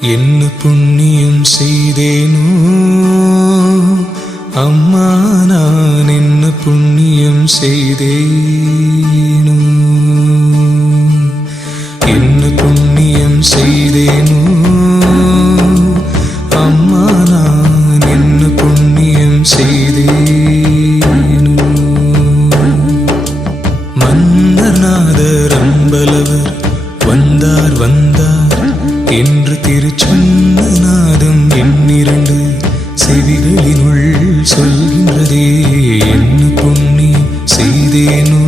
என்ன புண்ணியம் செய்தேனோ அம்மா, நான் என்ன புண்ணியம் செய்தேனோ, என்ன புண்ணியம் செய்தேனோ அம்மா, நான் என்ன புண்ணியம் செய்தேனோ. மன்னர்நாதர் அம்பலவர் வந்தார் வந்தார் என்று திருச்சொன்ன நாதம் என்னிரண்டு செவிகளினுள் சொல்கின்றதே. என்ன புண்ணியம் செய்தேனோ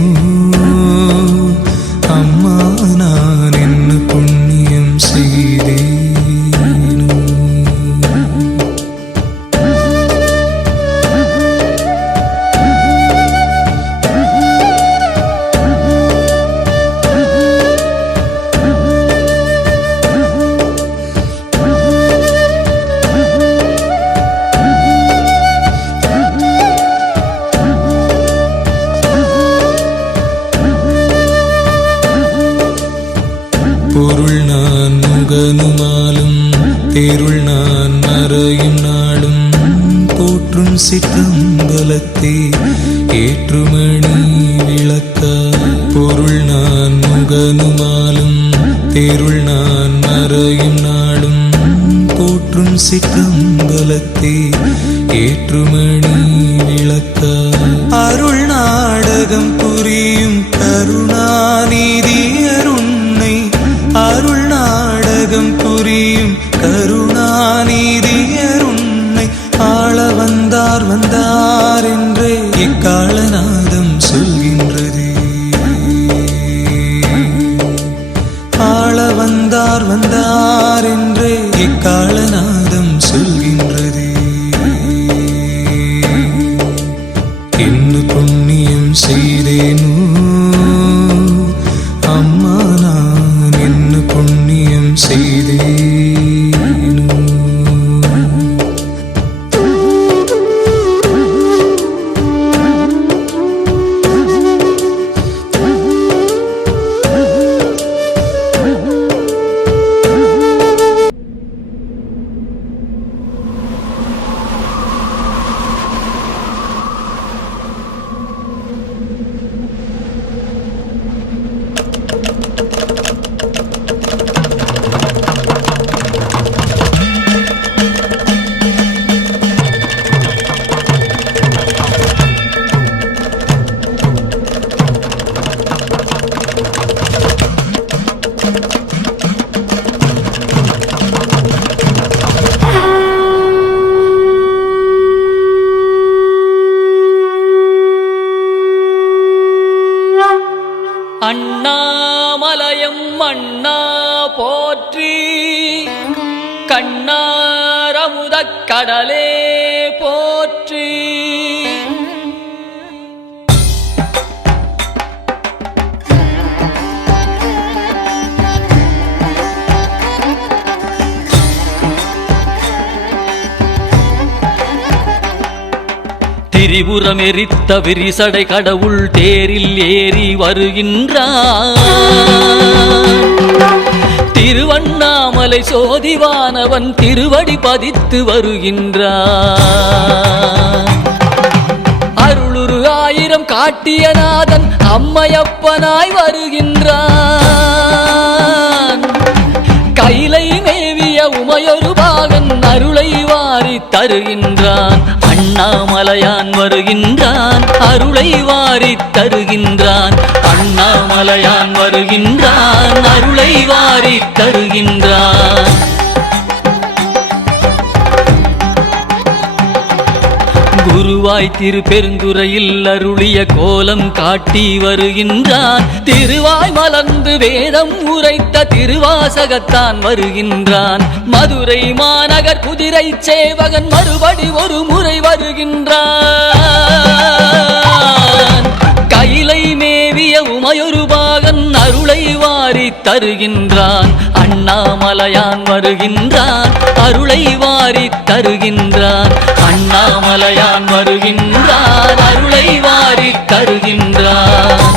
அம்மா, நான் என்ன புண்ணியம் செய்தேனோ. பொருள் நான் முகனுமாலும் தேருள் நான் மறையும் நாளும் போற்றும் சிற்றம்பலத்தே ஏற்றுமணி விளக்க. பொருள் நான் முகனுமாலும் தேருள் நான் மறையும் நாளும் போற்றும் சிற்றம்பலத்தே ஏற்றுமணி விளக்க. அருள் நாடகம் புரியும் கருணாநிதி அருணை, அருள் நாடகம் புரியும் கருணாநிதி அருணை ஆள வந்தார் வந்தார் என்றே இக்காலநாதம் சொல்கின்றதே. ஆள வந்தார் வந்தார் என்றே இக்காலநாதம் சொல்கின்றதே. என்ன புண்ணியம் செய்தேனோ அம்மா, நான் என்ன புண்ணியம் செய்தேனோ. அண்ணாமலையம் அண்ணா போற்றி, கண்ணாரமுதக் கடலே போற்றி. திரிபுரம் எரித்த விரிசடை கடவுள் தேரில் ஏறி வருகின்றான். திருவண்ணாமலை சோதிவானவன் திருவடி பதித்து வருகின்றான். அருளுரு ஆயிரம் காட்டிய நாதன் அம்மையப்பனாய் வருகின்றான். கைலை மேவிய உமையொரு பாகன் அருளை வாரி தருகின்றான். அண்ணாமலையான் வருகின்றான், அருளை வாரி தருகின்றான். அண்ணாமலையான் வருகின்றான், அருளை வாரி தருகின்றான். குருவாய் திருப்பெருந்துறையில் அருளிய கோலம் காட்டி வருகின்றான். திருவாய் மலர்ந்து வேதம் உரைத்த திருவாசகத்தான் வருகின்றான். மதுரை மாநகர் குதிரை சேவகன் மறுபடி ஒரு முறை வருகின்றான். கைலை மேவிய உமையொரு பாகன் அருளை வாரி தருகின்றான். அண்ணாமலையான் வருகின்றான், அருளை வாரி தருகின்றான். அண்ணாமலையான் வருகின்றான், அருளை வாரி தருகின்றான்.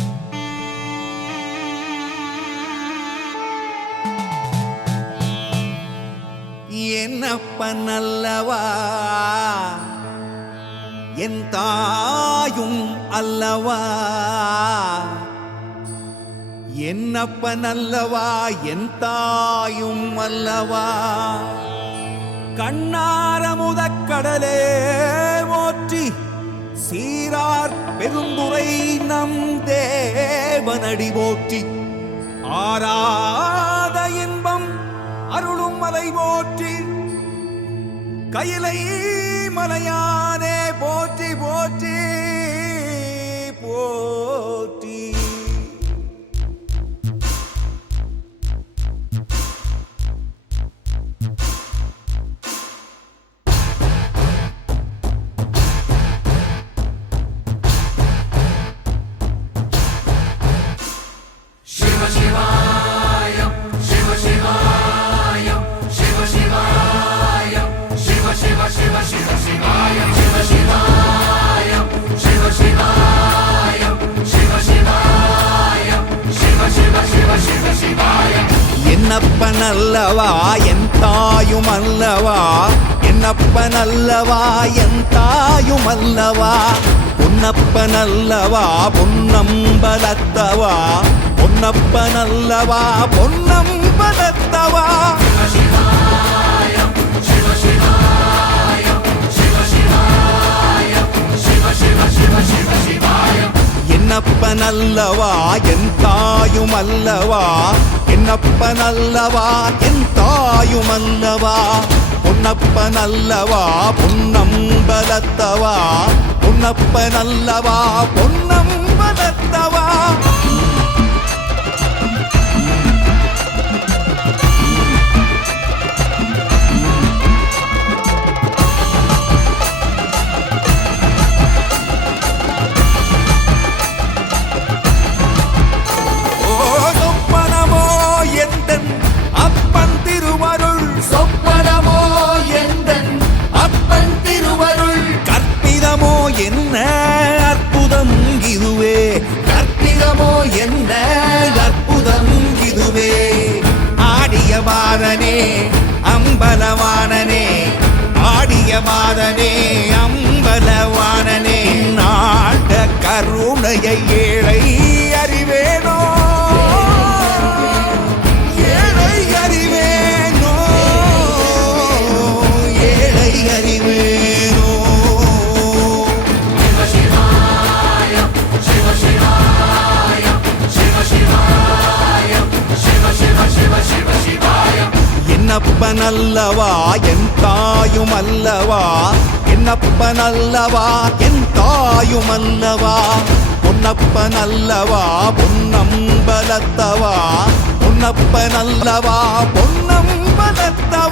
என்னப்பன் அல்லவா என் தாயும் அல்லவா என்னப்பன் அல்லவா என் தாயும் அல்லவா கண்ணாரமுதக் கடலே போற்றி சீரார் பெருந்துரை நம் தேவனடி போற்றி ஆராத இன்பம் அருளும் மலை போற்றி கையிலை மலையானே போற்றி போற்றி போற்றி என்னப்பன் அல்லவா என் தாயும் அல்லவா என்னப்பன் அல்லவா என் தாயும் அல்லவா பொன்னப்பன் அல்லவா பொன்னம்பலத்தவா பொன்னப்பன் அல்லவா பொன்னம்பலத்தவா என்னப்பன் அல்லவா என் தாயும் அல்லவா என்னப்பன் அல்லவா என் தாயும் அல்லவா பொன்னப்பன் அல்லவா பொன்னம்பலத்தவா பொன்னப்பன் அல்லவா பொன்னம்பலத்தவா என்ன அற்புதம் இதுவே கற்பிதமோ என்ன அற்புதம் இதுவே ஆடிய பாதனே அம்பலவானனே ஆடிய பாதனே அம்பலவானனே நாட கருணையை ஏழை அறிவேனோ ஏழை அறிவேனோ ஏழை அறிவேனோ என்னப்பன் அல்லவா என் தாயும் அல்லவா என்னப்பன் அல்லவா என் தாயும் அல்லவா பொன்னப்பன் அல்லவா பொன்னம்பலத்தவா பொன்னப்பன் அல்லவா பொன்னம்பலத்தவா